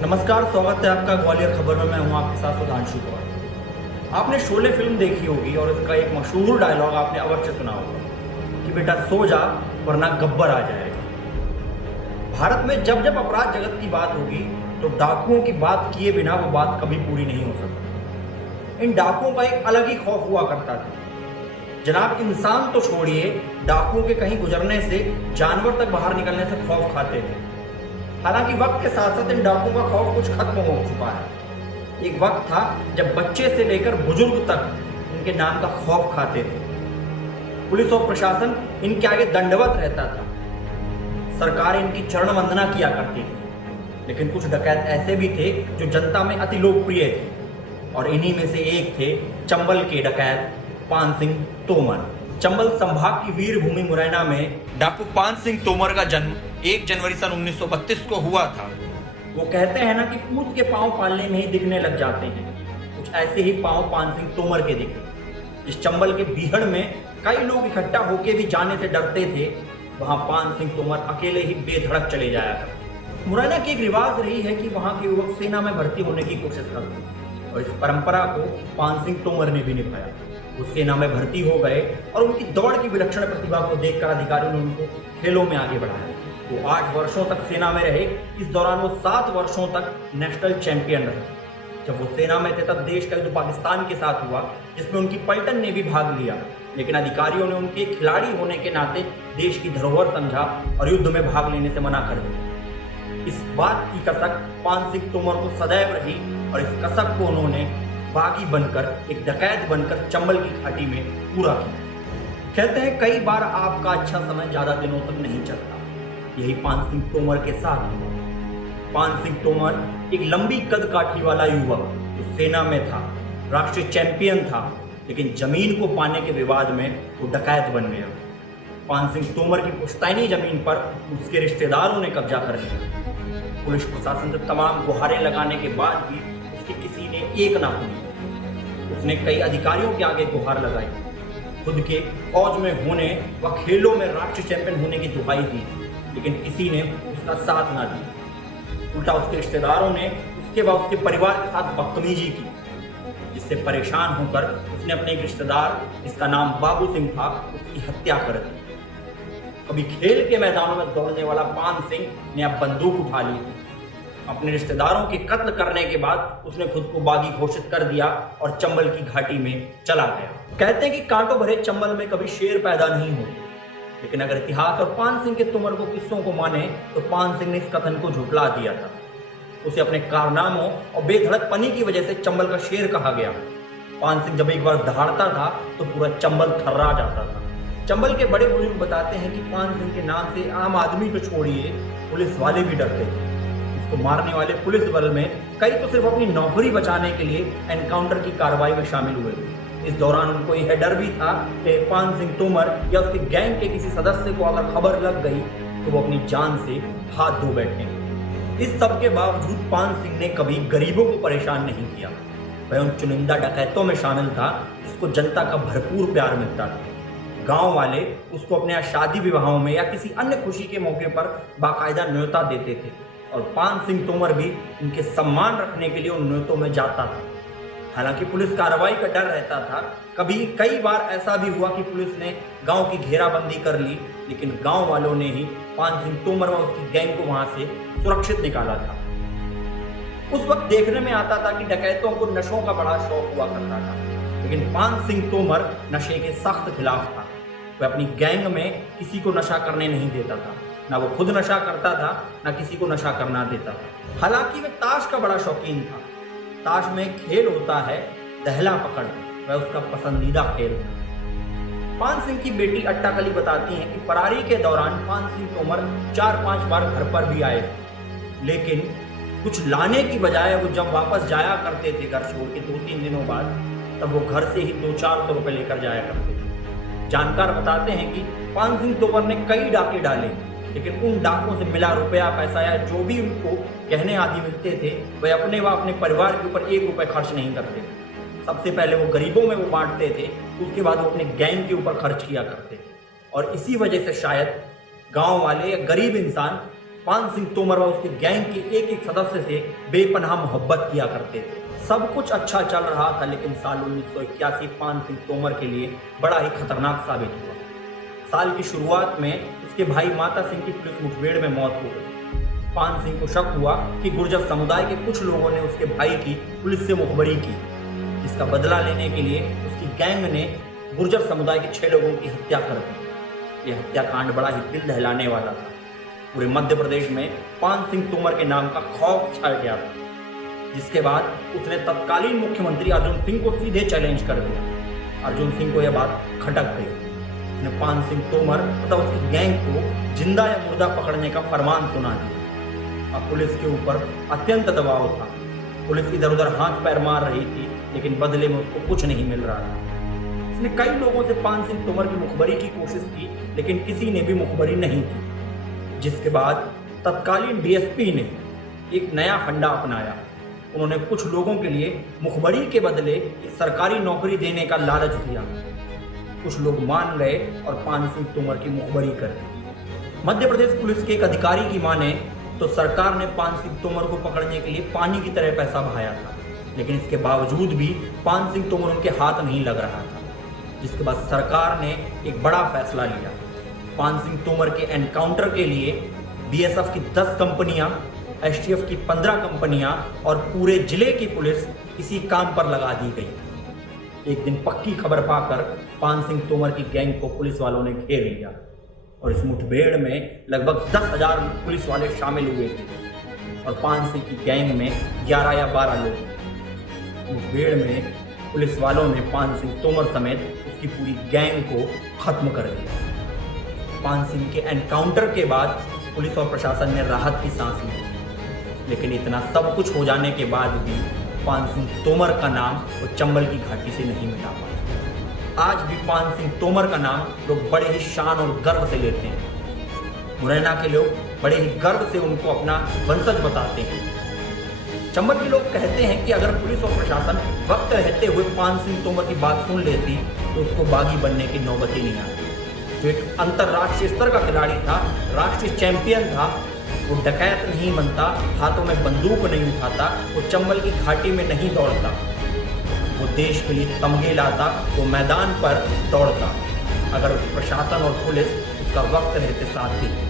नमस्कार, स्वागत है आपका ग्वालियर खबर में। मैं हूं आपके साथ सुधांशु पवार। आपने शोले फिल्म देखी होगी और इसका एक मशहूर डायलॉग आपने अवश्य सुना होगा कि बेटा सो जा वरना गब्बर आ जाएगा। भारत में जब जब अपराध जगत की बात होगी तो डाकुओं की बात किए बिना वो बात कभी पूरी नहीं हो सकती। इन डाकुओं का एक अलग ही खौफ हुआ करता था। जनाब, इंसान तो छोड़िए, डाकुओं के कहीं गुजरने से जानवर तक बाहर निकलने से खौफ खाते थे। हालांकि वक्त के साथ साथ इन डाकुओं का खौफ कुछ खत्म हो चुका है। एक वक्त था जब बच्चे से लेकर बुजुर्ग तक इनके नाम का खौफ खाते थे। पुलिस और प्रशासन इनके आगे दंडवत रहता था। सरकार इनकी चरण वंदना किया करती थी। लेकिन कुछ डकैत ऐसे भी थे जो जनता में अति लोकप्रिय थे और इन्हीं में से एक थे चंबल के डकैत पान सिंह तोमर। चंबल संभाग की वीर भूमि मुरैना में डाकू पान सिंह तोमर का जन्म 1 जनवरी सन 1932 को हुआ था। वो कहते हैं ना कि पूत के पांव पालने में ही दिखने लग जाते हैं। कुछ ऐसे ही पांव पान सिंह तोमर के दिखे। इस चंबल के बीहड़ में कई लोग इकट्ठा होके भी जाने से डरते थे, वहां पान सिंह तोमर अकेले ही बेधड़क चले जाया करते। मुरैना की एक रिवाज रही है कि वहां के युवक सेना में भर्ती होने की कोशिश करते और इस परंपरा को पान सिंह तोमर ने भी निभाया। वो सेना में भर्ती हो गए और उनकी दौड़ की विलक्षण प्रतिभा को देखकर अधिकारियों ने उनको खेलों में आगे बढ़ाया। वो 8 वर्षों तक सेना में रहे। इस दौरान वो 7 वर्षों तक नेशनल चैंपियन रहे। जब वो सेना में थे तब देश का युद्ध पाकिस्तान के साथ हुआ, जिसमें उनकी पलटन ने भी भाग लिया। लेकिन अधिकारियों ने उनके खिलाड़ी होने के नाते देश की धरोहर समझा और युद्ध में भाग लेने से मना कर दिया। इस बात की कसक पान सिंह तोमर को सदैव रही और इस कसक को उन्होंने बागी बनकर, एक डकैत बनकर चंबल की घाटी में पूरा किया। कहते हैं कई बार आपका अच्छा समय ज्यादा दिनों तक नहीं चलता। यही पान सिंह तोमर के साथ हुआ। पान सिंह तोमर एक लंबी कद काठी वाला युवक, जो सेना में था, राष्ट्रीय चैंपियन था, लेकिन जमीन को पाने के विवाद में वो डकैत बन गया। पान सिंह तोमर की पुश्तैनी जमीन पर उसके रिश्तेदारों ने कब्जा कर लिया। पुलिस प्रशासन से तमाम गुहारें लगाने के बाद भी उसकी किसी ने एक ना सुनी। उसने कई अधिकारियों के आगे गुहार लगाई, खुद के फौज में होने व खेलों में राष्ट्रीय चैंपियन होने की दुहाई दी, लेकिन किसी ने उसका साथ ना दिया। उल्टा उसके रिश्तेदारों ने उसके व उसके परिवार के साथ बदतमीजी की, जिससे परेशान होकर उसने अपने एक रिश्तेदार, जिसका नाम बाबू सिंह था, उसकी हत्या कर दी। अभी खेल के मैदानों में दौड़ने वाला पान सिंह ने अब बंदूक उठा ली थी। अपने रिश्तेदारों के कत्ल करने के बाद उसने खुद को बागी घोषित कर दिया और चंबल की घाटी में चला गया। कहते हैं कि कांटों भरे चंबल में कभी शेर पैदा नहीं होते, लेकिन अगर इतिहास और पान सिंह के तोमर को किस्सों को माने तो पान सिंह ने इस कथन को झुठला दिया था। उसे अपने कारनामों और बेधड़कपनी की वजह से चंबल का शेर कहा गया। पान सिंह जब एक बार दहाड़ता था तो पूरा चंबल थर्रा जाता था। चंबल के बड़े बुजुर्ग बताते हैं कि पान सिंह के नाम से आम आदमी तो छोड़िए, पुलिस वाले भी डरते थे। उसको मारने वाले पुलिस बल में कई तो सिर्फ अपनी नौकरी बचाने के लिए एनकाउंटर की कार्रवाई में शामिल हुए थे। इस दौरान उनको यह डर भी था कि पान सिंह तोमर या उसके गैंग के किसी सदस्य को अगर खबर लग गई तो वो अपनी जान से हाथ धो बैठेंगे। इस सब के बावजूद पान सिंह ने कभी गरीबों को परेशान नहीं किया। वह उन चुनिंदा डकैतों में शामिल था जिसको जनता का भरपूर प्यार मिलता था। गांव वाले उसको अपने शादी विवाहों में या किसी अन्य खुशी के मौके पर बाकायदा न्योता देते थे और पान सिंह तोमर भी उनके सम्मान रखने के लिए उन न्योतों में जाता था। हालांकि पुलिस कार्रवाई का डर रहता था। कई बार ऐसा भी हुआ कि पुलिस ने गांव की घेराबंदी कर ली, लेकिन गांव वालों ने ही पान सिंह तोमर व उसकी गैंग को वहां से सुरक्षित निकाला था। उस वक्त देखने में आता था कि डकैतों को नशों का बड़ा शौक हुआ करता था, लेकिन पान सिंह तोमर नशे के सख्त खिलाफ था। वह अपनी गैंग में किसी को नशा करने नहीं देता था, ना वो खुद नशा करता था, ना किसी को नशा करना देता था। हालांकि वह ताश का बड़ा शौकीन था। ताश में खेल होता है दहला पकड़, वह उसका पसंदीदा खेल था। पान सिंह की बेटी अट्टाकली बताती हैं कि फरारी के दौरान पान सिंह तोमर 4-5 बार घर पर भी आए थे, लेकिन कुछ लाने की बजाय वो जब वापस जाया करते थे घर छोड़ के 2-3 दिनों बाद, तब वो घर से ही 200-400 रुपये लेकर जाया करते थे। जानकार बताते हैं कि पान सिंह तोमर ने कई डाके डाले, लेकिन उन डाकों से मिला रुपया पैसा या जो भी उनको गहने आदि मिलते थे वह अपने व अपने परिवार के ऊपर 1 रुपये खर्च नहीं करते थे। सबसे पहले वो गरीबों में वो बांटते थे, उसके बाद वो अपने गैंग के ऊपर खर्च किया करते थे। और इसी वजह से शायद गांव वाले या गरीब इंसान पान सिंह तोमर व उसके गैंग के एक एक सदस्य से बेपनाह मोहब्बत किया करते थे। सब कुछ अच्छा चल रहा था, लेकिन साल 1981 पान सिंह तोमर के लिए बड़ा ही खतरनाक साबित हुआ। साल की शुरुआत में उसके भाई माता सिंह की पुलिस मुठभेड़ में मौत हो गई। पान सिंह को शक हुआ कि गुर्जर समुदाय के कुछ लोगों ने उसके भाई की पुलिस से मुखबरी की, जिसका बदला लेने के लिए उसकी गैंग ने गुर्जर समुदाय के 6 लोगों की हत्या कर दी। यह हत्याकांड बड़ा ही दिल दहलाने वाला था। पूरे मध्य प्रदेश में पान सिंह तोमर के नाम का खौफ छा गया था, जिसके बाद उसने तत्कालीन मुख्यमंत्री अर्जुन सिंह को सीधे चैलेंज कर दिया। अर्जुन सिंह को यह बात खटक गई। उसने पान सिंह तोमर तथा उसकी गैंग को जिंदा या मुर्दा पकड़ने का फरमान सुना दिया। अब पुलिस के ऊपर अत्यंत दबाव था। पुलिस इधर उधर हाथ पैर मार रही थी, लेकिन बदले में उसको कुछ नहीं मिल रहा था। उसने कई लोगों से पान सिंह तोमर की मुखबरी की कोशिश की, लेकिन किसी ने भी मुखबरी नहीं की। जिसके बाद तत्कालीन डीएसपी ने एक नया फंडा अपनाया। उन्होंने कुछ लोगों के लिए मुखबरी के बदले एक सरकारी नौकरी देने का लालच दिया। कुछ लोग मान गए और पान सिंह तोमर की मुखबरी कर दी। मध्य प्रदेश पुलिस के एक अधिकारी की माने तो सरकार ने पान सिंह तोमर को पकड़ने के लिए पानी की तरह पैसा बहाया था, लेकिन इसके बावजूद भी पान सिंह तोमर उनके हाथ नहीं लग रहा था। जिसके बाद सरकार ने एक बड़ा फैसला लिया। पान सिंह तोमर के एनकाउंटर के लिए बीएसएफ की 10 कंपनियां, एसटीएफ की 15 कंपनियां और पूरे जिले की पुलिस इसी काम पर लगा दी गई। एक दिन पक्की खबर पाकर पान सिंह तोमर की गैंग को पुलिस वालों ने घेर लिया और इस मुठभेड़ में लगभग 10,000 पुलिस वाले शामिल हुए थे और पान सिंह की गैंग में 11 या 12 लोग। मुठभेड़ में पुलिस वालों ने पान सिंह तोमर समेत उसकी पूरी गैंग को खत्म कर दिया। पान सिंह के एनकाउंटर के बाद पुलिस और प्रशासन ने राहत की सांस ली, लेकिन इतना सब कुछ हो जाने के बाद भी पान सिंह तोमर का नाम वो चंबल की घाटी से नहीं मिटा पाया। आज भी पान सिंह तोमर का नाम लोग बड़े ही शान और गर्व से लेते हैं। मुरैना के लोग बड़े ही गर्व से उनको अपना वंशज बताते हैं। चंबल के लोग कहते हैं कि अगर पुलिस और प्रशासन वक्त रहते हुए पान सिंह तोमर की बात सुन लेती तो उसको बागी बनने की नौबत ही नहीं आती। जो एक अंतर्राष्ट्रीय स्तर का खिलाड़ी था, राष्ट्रीय चैंपियन था, वो डकैत नहीं बनता, हाथों में बंदूक नहीं उठाता, वो चंबल की घाटी में नहीं दौड़ता, वो देश के लिए तमगे लाता, वो मैदान पर दौड़ता, अगर प्रशासन और पुलिस उसका वक्त रहते साथ देती।